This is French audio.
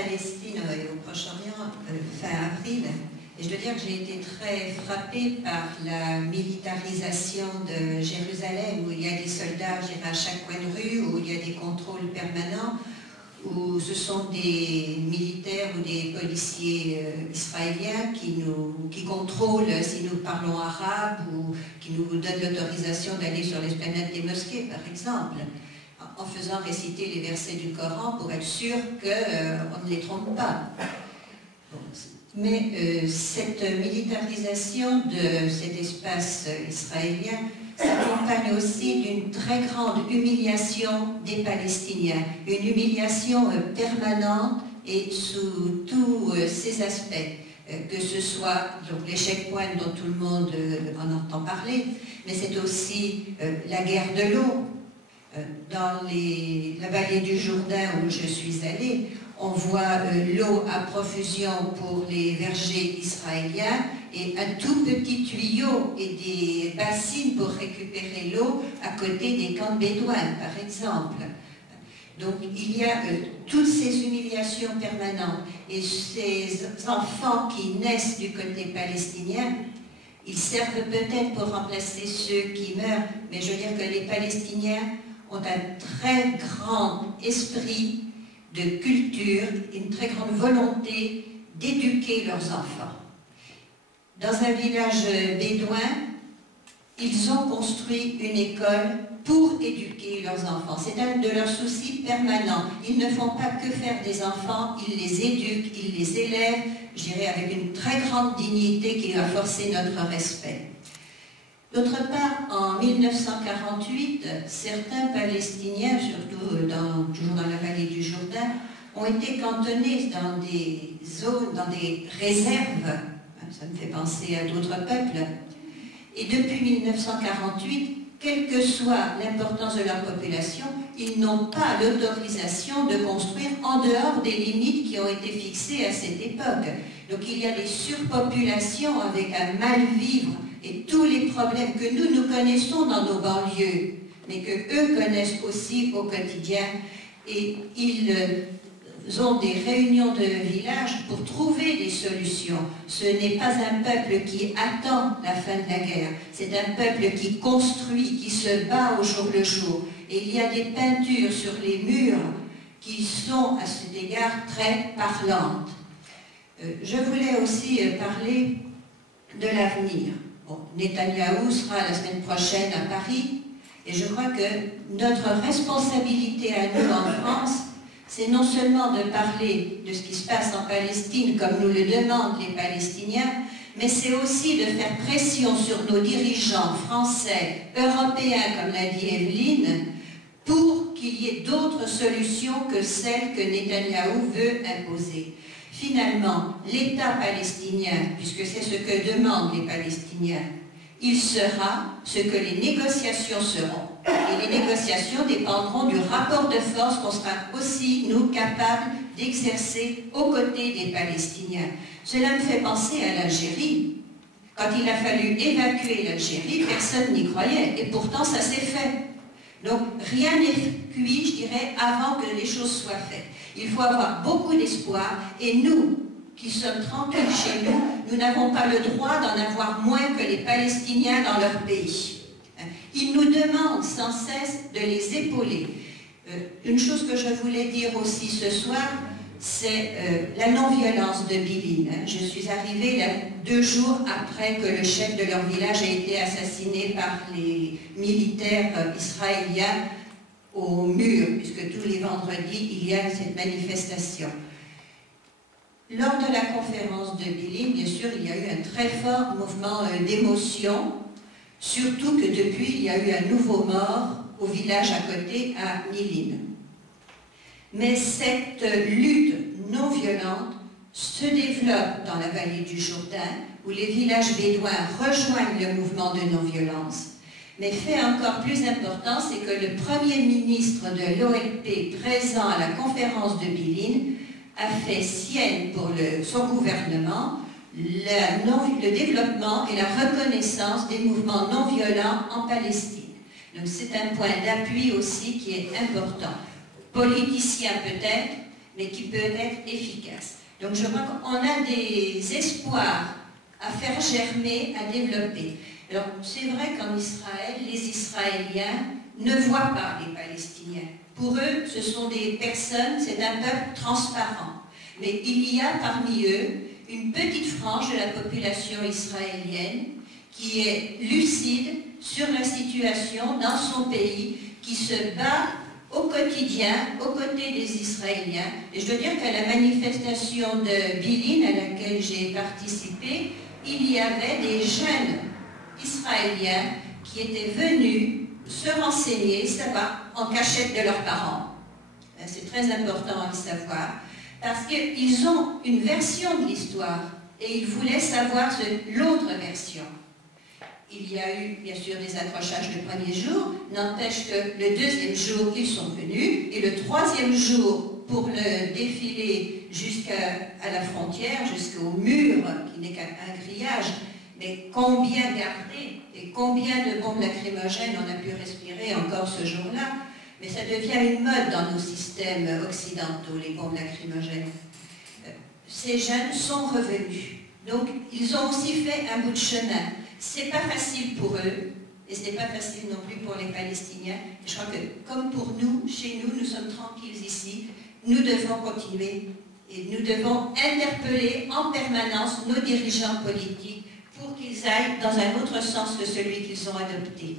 Palestine et au Proche-Orient fin avril. Et je dois dire que j'ai été très frappée par la militarisation de Jérusalem, où il y a des soldats, je dirais, à chaque coin de rue, où il y a des contrôles permanents, où ce sont des militaires ou des policiers israéliens qui contrôlent si nous parlons arabe ou qui nous donnent l'autorisation d'aller sur l'esplanade des mosquées, par exemple, en faisant réciter les versets du Coran pour être sûr qu'on ne les trompe pas. Bon, mais cette militarisation de cet espace israélien s'accompagne aussi d'une très grande humiliation des Palestiniens, une humiliation permanente et sous tous ses aspects, que ce soit les checkpoints dont tout le monde en entend parler, mais c'est aussi la guerre de l'eau. Dans la vallée du Jourdain où je suis allée, on voit l'eau à profusion pour les vergers israéliens et un tout petit tuyau et des bassines pour récupérer l'eau à côté des camps de bédouins, par exemple. Donc il y a toutes ces humiliations permanentes et ces enfants qui naissent du côté palestinien, ils servent peut-être pour remplacer ceux qui meurent, mais je veux dire que les Palestiniens ont un très grand esprit de culture, une très grande volonté d'éduquer leurs enfants. Dans un village bédouin, ils ont construit une école pour éduquer leurs enfants. C'est un de leurs soucis permanents. Ils ne font pas que faire des enfants, ils les éduquent, ils les élèvent, je dirais avec une très grande dignité qui a forcé notre respect. D'autre part, en 1948, certains Palestiniens, surtout toujours dans la vallée du Jourdain, ont été cantonnés dans des zones, dans des réserves. Ça me fait penser à d'autres peuples. Et depuis 1948, quelle que soit l'importance de leur population, ils n'ont pas l'autorisation de construire en dehors des limites qui ont été fixées à cette époque. Donc il y a des surpopulations avec un mal-vivre et tous les problèmes que nous connaissons dans nos banlieues, mais que eux connaissent aussi au quotidien. Et ils ont des réunions de village pour trouver des solutions. Ce n'est pas un peuple qui attend la fin de la guerre, c'est un peuple qui construit, qui se bat au jour le jour. Et il y a des peintures sur les murs qui sont à cet égard très parlantes. Je voulais aussi parler de l'avenir. Bon, Netanyahou sera la semaine prochaine à Paris, et je crois que notre responsabilité à nous en France, c'est non seulement de parler de ce qui se passe en Palestine comme nous le demandent les Palestiniens, mais c'est aussi de faire pression sur nos dirigeants français, européens, comme l'a dit Evelyne, pour qu'il y ait d'autres solutions que celles que Netanyahou veut imposer. Finalement, l'État palestinien, puisque c'est ce que demandent les Palestiniens, il sera ce que les négociations seront. Et les négociations dépendront du rapport de force qu'on sera aussi, nous, capables d'exercer aux côtés des Palestiniens. Cela me fait penser à l'Algérie. Quand il a fallu évacuer l'Algérie, personne n'y croyait. Et pourtant, ça s'est fait. Donc, rien n'est cuit, je dirais, avant que les choses soient faites. Il faut avoir beaucoup d'espoir. Et nous, qui sommes tranquilles chez nous, nous n'avons pas le droit d'en avoir moins que les Palestiniens dans leur pays. Ils nous demandent sans cesse de les épauler. Une chose que je voulais dire aussi ce soir, c'est la non-violence de Bilin. Je suis arrivée là, 2 jours après que le chef de leur village a été assassiné par les militaires israéliens au mur, puisque tous les vendredis, il y a cette manifestation. Lors de la conférence de Bilin, bien sûr, il y a eu un très fort mouvement d'émotion, surtout que depuis, il y a eu un nouveau mort au village à côté, à Milin. Mais cette lutte non violente se développe dans la vallée du Jourdain, où les villages bédouins rejoignent le mouvement de non-violence. Mais fait encore plus important, c'est que le Premier ministre de l'OLP présent à la conférence de Bilin a fait sienne pour son gouvernement le développement et la reconnaissance des mouvements non violents en Palestine. Donc c'est un point d'appui aussi qui est important. Politicien peut-être, mais qui peut être efficace. Donc je crois qu'on a des espoirs à faire germer, à développer. Alors c'est vrai qu'en Israël, les Israéliens ne voient pas les Palestiniens. Pour eux, ce sont des personnes, c'est un peuple transparent. Mais il y a parmi eux une petite frange de la population israélienne qui est lucide sur la situation dans son pays, qui se bat au quotidien, aux côtés des Israéliens. Et je dois dire qu'à la manifestation de Bilin, à laquelle j'ai participé, il y avait des jeunes Israéliens qui étaient venus se renseigner, savoir, en cachette de leurs parents. C'est très important à le savoir, parce qu'ils ont une version de l'histoire et ils voulaient savoir l'autre version. Il y a eu, bien sûr, des accrochages le premier jour, n'empêche que le deuxième jour, ils sont venus, et le troisième jour, pour le défilé jusqu'à la frontière, jusqu'au mur, qui n'est qu'un grillage, mais combien gardé, et combien de bombes lacrymogènes on a pu respirer encore ce jour-là. Mais ça devient une mode dans nos systèmes occidentaux, les bombes lacrymogènes. Ces jeunes sont revenus. Donc, ils ont aussi fait un bout de chemin. C'est pas facile pour eux, et ce n'est pas facile non plus pour les Palestiniens. Je crois que, comme pour nous, chez nous, nous sommes tranquilles ici, nous devons continuer, et nous devons interpeller en permanence nos dirigeants politiques pour qu'ils aillent dans un autre sens que celui qu'ils ont adopté.